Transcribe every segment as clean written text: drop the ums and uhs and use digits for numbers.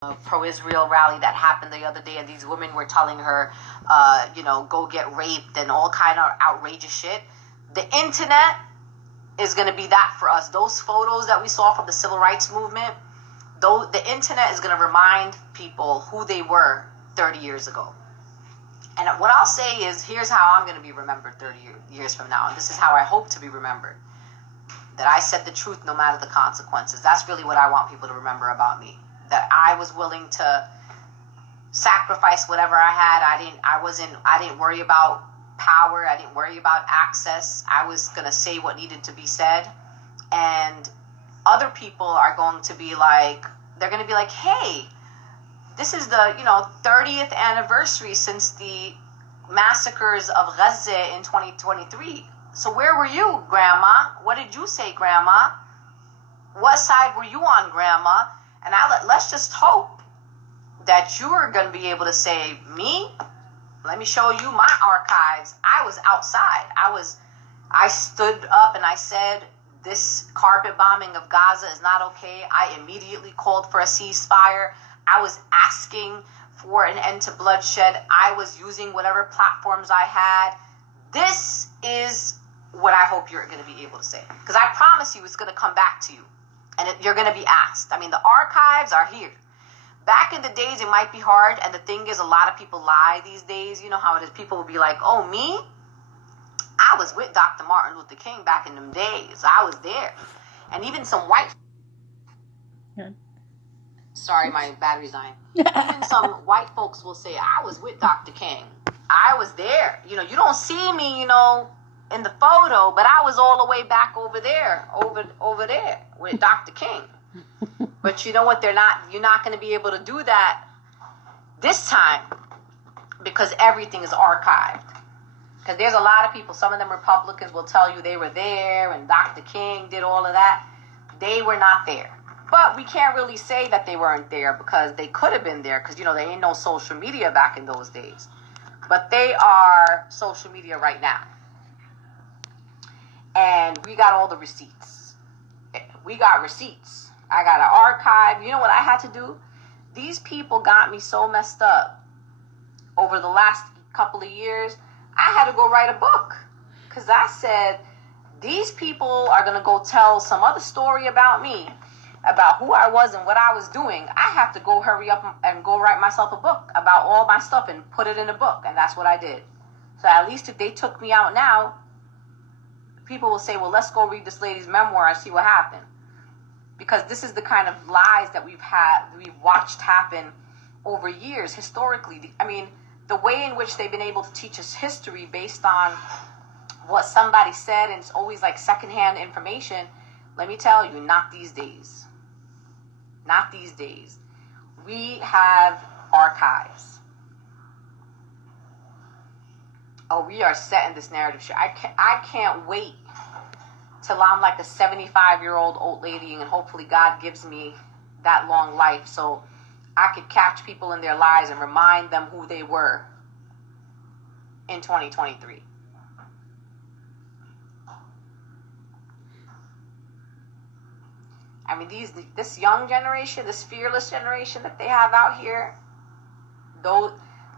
pro-Israel rally that happened the other day, and these women were telling her, go get raped and all kind of outrageous shit. The internet is going to be that for us. Those photos that we saw from the civil rights movement, though, the internet is going to remind people who they were 30 years ago. And what I'll say is, here's how I'm going to be remembered 30 years from now, and this is how I hope to be remembered. That I said the truth no matter the consequences. That's really what I want people to remember about me. That I was willing to sacrifice whatever I had. I didn't worry about power. I didn't worry about access. I was going to say what needed to be said. And other people are going to be like, they're going to be like, hey, this is the, 30th anniversary since the massacres of Gaza in 2023. So where were you, Grandma? What did you say, Grandma? What side were you on, Grandma? And let's just hope that you're going to be able to say, me? Let me show you my archives. I was outside. I stood up and I said, this carpet bombing of Gaza is not okay. I immediately called for a ceasefire. I was asking for an end to bloodshed. I was using whatever platforms I had. This is what I hope you're going to be able to say. Because I promise you it's going to come back to you. And you're going to be asked. I mean, the archives are here. Back in the days, it might be hard. And the thing is, a lot of people lie these days. You know how it is. People will be like, oh, me? I was with Dr. Martin Luther King back in them days. I was there. And even some white... Sorry, my battery's dying. Even some white folks will say, I was with Dr. King. I was there. You don't see me, in the photo, but I was all the way back over there with Dr. King. But you know what? You're not going to be able to do that this time because everything is archived. Because there's a lot of people, some of them Republicans will tell you they were there and Dr. King did all of that. They were not there. But we can't really say that they weren't there because they could have been there because, there ain't no social media back in those days. But they are social media right now. And we got all the receipts. We got receipts. I got an archive. You know what I had to do? These people got me so messed up over the last couple of years. I had to go write a book. Because I said, these people are going to go tell some other story about me, about who I was and what I was doing. I have to go hurry up and go write myself a book about all my stuff and put it in a book. And that's what I did. So at least if they took me out now, people will say, well, let's go read this lady's memoir and see what happened. Because this is the kind of lies that we've watched happen over years, historically. I mean, the way in which they've been able to teach us history based on what somebody said, and it's always like secondhand information. Let me tell you, not these days. Not these days. We have archives. Oh, we are set in this narrative shit. I can't wait till I'm like a 75-year-old old lady, and hopefully God gives me that long life so I could catch people in their lies and remind them who they were in 2023. I mean, this young generation, this fearless generation that they have out here,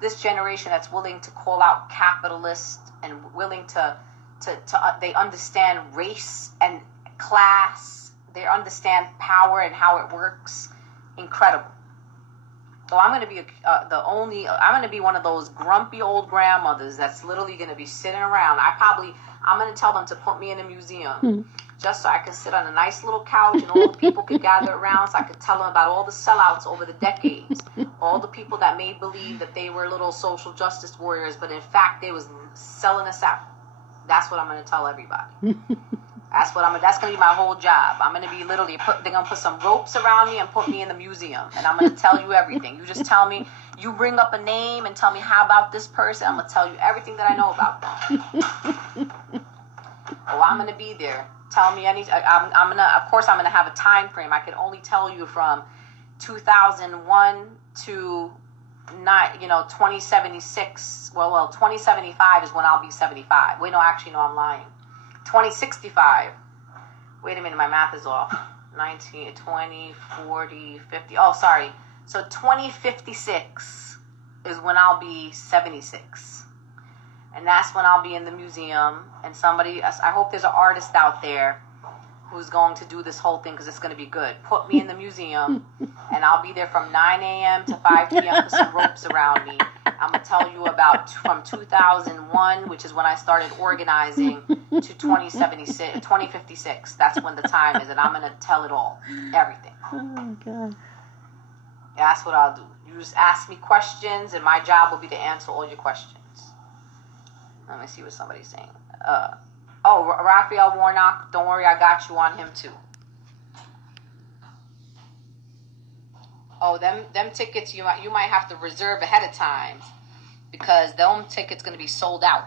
this generation that's willing to call out capitalists and willing to they understand race and class. They understand power and how it works. Incredible. So I'm going to be I'm going to be one of those grumpy old grandmothers that's literally going to be sitting around. I'm going to tell them to put me in a museum just so I can sit on a nice little couch and all the people could gather around so I could tell them about all the sellouts over the decades, all the people that made believe that they were little social justice warriors, but in fact they was selling us out. That's what I'm going to tell everybody. That's going to be my whole job. I'm going to be literally, they're going to put some ropes around me and put me in the museum. And I'm going to tell you everything. You just tell me, you bring up a name and tell me how about this person. I'm going to tell you everything that I know about them. I'm going to be there. Tell me anything. Of course, I'm going to have a time frame. I can only tell you from 2001 to 2076. Well, 2075 is when I'll be 75. Wait, no, actually, no, I'm lying. 2065. Wait a minute, my math is off. 19, 20, 40, 50. Oh, sorry. So 2056 is when I'll be 76. And that's when I'll be in the museum. And I hope there's an artist out there who's going to do this whole thing, because it's going to be good. Put me in the museum, and I'll be there from 9 a.m. to 5 p.m. Put some ropes around me. I'm going to tell you about from 2001, which is when I started organizing, to 2056. That's when the time is, and I'm going to tell it all. Everything. Oh, my God. That's what I'll do. You just ask me questions, and my job will be to answer all your questions. Let me see what somebody's saying. Raphael Warnock, don't worry, I got you on him too. Oh, them tickets you might have to reserve ahead of time, because them tickets gonna be sold out.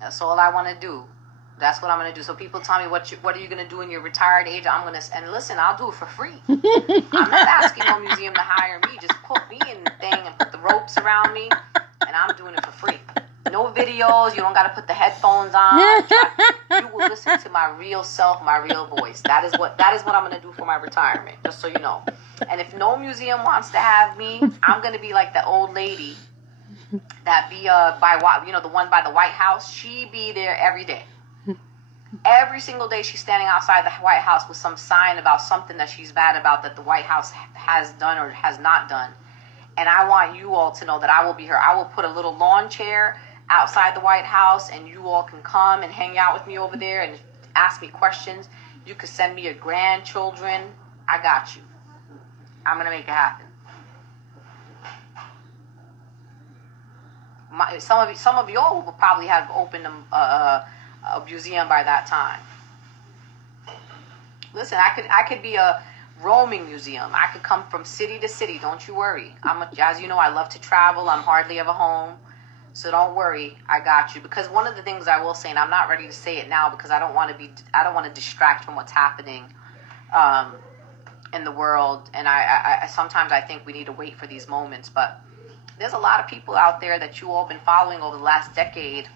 That's all I want to do. That's what I'm going to do. So people tell me, what are you going to do in your retired age? And listen, I'll do it for free. I'm not asking no museum to hire me. Just put me in the thing and put the ropes around me, and I'm doing it for free. No videos. You don't got to put the headphones on. You will listen to my real self, my real voice. That is what I'm going to do for my retirement, just so you know. And if no museum wants to have me, I'm going to be like the old lady that be the one by the White House. She be there every day. Every single day she's standing outside the White House with some sign about something that she's mad about that the White House has done or has not done. And I want you all to know that I will be her. I will put a little lawn chair outside the White House, and you all can come and hang out with me over there and ask me questions. You can send me your grandchildren. I got you. I'm going to make it happen. Some of y'all will probably have opened a museum by that time. Listen, I could be a roaming museum. I could come from city to city. Don't you worry. As you know, I love to travel. I'm hardly ever home, so don't worry. I got you. Because one of the things I will say, and I'm not ready to say it now because I don't want to distract from what's happening in the world. And I sometimes I think we need to wait for these moments, but there's a lot of people out there that you all been following over the last decade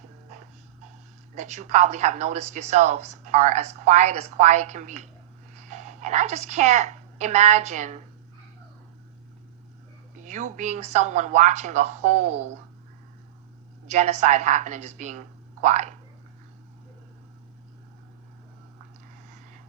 that you probably have noticed yourselves are as quiet can be. And I just can't imagine you being someone watching a whole genocide happen and just being quiet.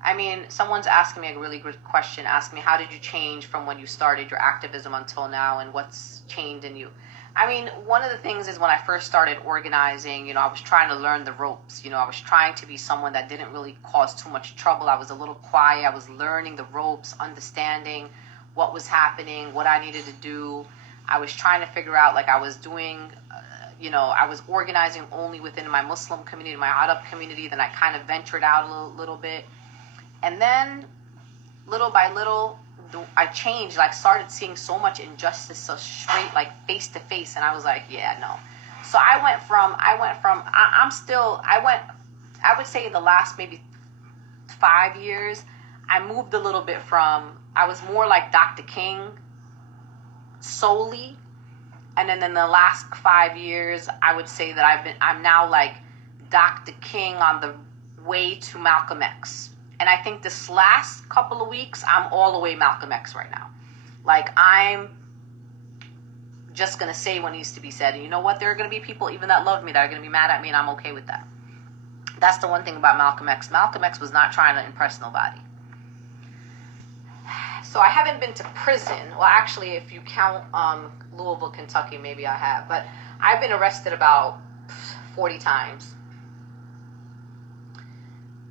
I mean, someone's asking me a really good question, asking me, how did you change from when you started your activism until now, and what's changed in you? I mean, one of the things is when I first started organizing, I was trying to learn the ropes. I was trying to be someone that didn't really cause too much trouble. I was a little quiet. I was learning the ropes, understanding what was happening, what I needed to do. I was trying to figure out, I was doing, I was organizing only within my Muslim community, my Arab community. Then I kind of ventured out a little bit. And then, little by little, I changed, started seeing so much injustice, so straight, face to face, and I was like, yeah, no. So I would say the last maybe 5 years, I moved a little bit from, I was more like Dr. King solely, and then in the last 5 years, I would say that I'm now like Dr. King on the way to Malcolm X. And I think this last couple of weeks, I'm all the way Malcolm X right now. I'm just going to say what needs to be said. And you know what? There are going to be people even that love me that are going to be mad at me, and I'm okay with that. That's the one thing about Malcolm X. Malcolm X was not trying to impress nobody. So I haven't been to prison. Well, actually, if you count Louisville, Kentucky, maybe I have. But I've been arrested about 40 times.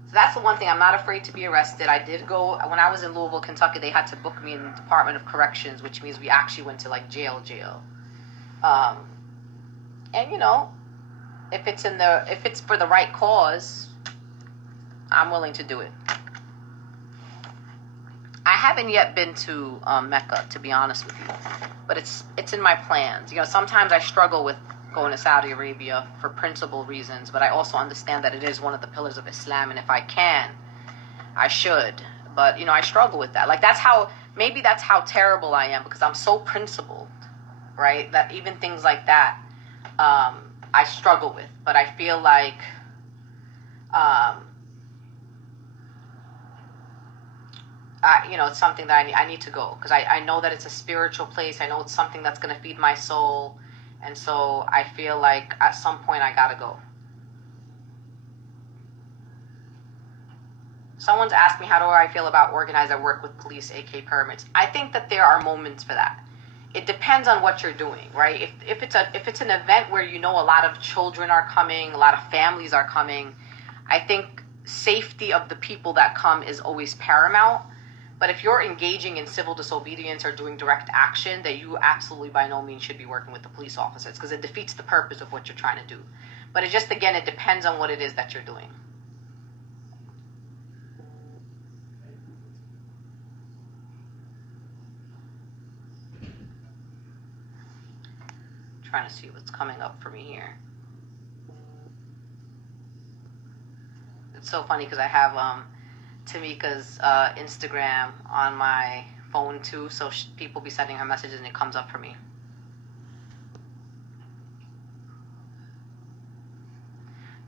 So that's the one thing. I'm not afraid to be arrested. I did go, when I was in Louisville, Kentucky, they had to book me in the Department of Corrections, which means we actually went to jail. And if it's for the right cause, I'm willing to do it. I haven't yet been to Mecca, to be honest with you, but it's in my plans. Sometimes I struggle with going to Saudi Arabia for principal reasons, but I also understand that it is one of the pillars of Islam, and if I can, I should. But I struggle with that. That's how terrible I am, because I'm so principled, right? That even things like that, I struggle with. But I feel like It's something that I need to go, because I know that it's a spiritual place. I know it's something that's going to feed my soul. And so I feel like at some point I got to go. Someone's asked me, how do I feel about organized work with police, AK permits? I think that there are moments for that. It depends on what you're doing, right? If it's an event where you know a lot of children are coming, a lot of families are coming, I think safety of the people that come is always paramount. But if you're engaging in civil disobedience or doing direct action, that you absolutely by no means should be working with the police officers, because it defeats the purpose of what you're trying to do. But it just, again, it depends on what it is that you're doing. Trying to see what's coming up for me here. It's so funny because I have Tamika's Instagram on my phone too, so people be sending her messages and it comes up for me.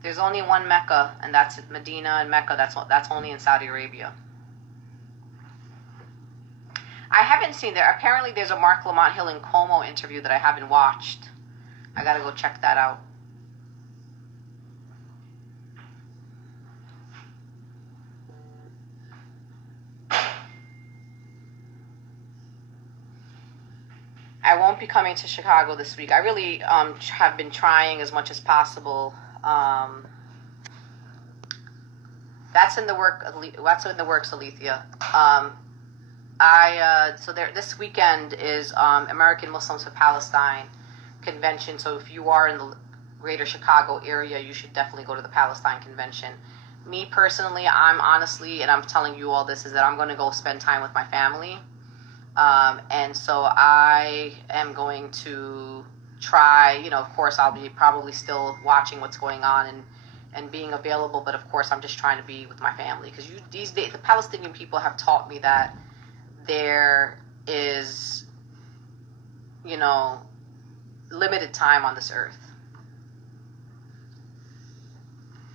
There's only one Mecca, and that's Medina and Mecca. That's only in Saudi Arabia. I haven't seen there. Apparently, there's a Mark Lamont Hill and Cuomo interview that I haven't watched. I gotta go check that out. I won't be coming to Chicago this week. I really have been trying as much as possible. That's in the works, Alethea. This weekend is American Muslims for Palestine convention. So if you are in the greater Chicago area, you should definitely go to the Palestine convention. Me personally, I'm honestly, and I'm telling you all this, is that I'm going to go spend time with my family. And so I am going to try, of course, I'll be probably still watching what's going on and being available. But of course, I'm just trying to be with my family, because these days, the Palestinian people have taught me that there is, limited time on this earth.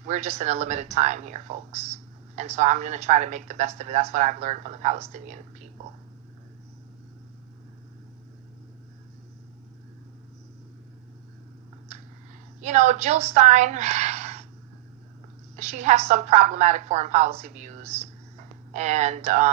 We're just in a limited time here, folks. And so I'm going to try to make the best of it. That's what I've learned from the Palestinian people. Jill Stein, she has some problematic foreign policy views. And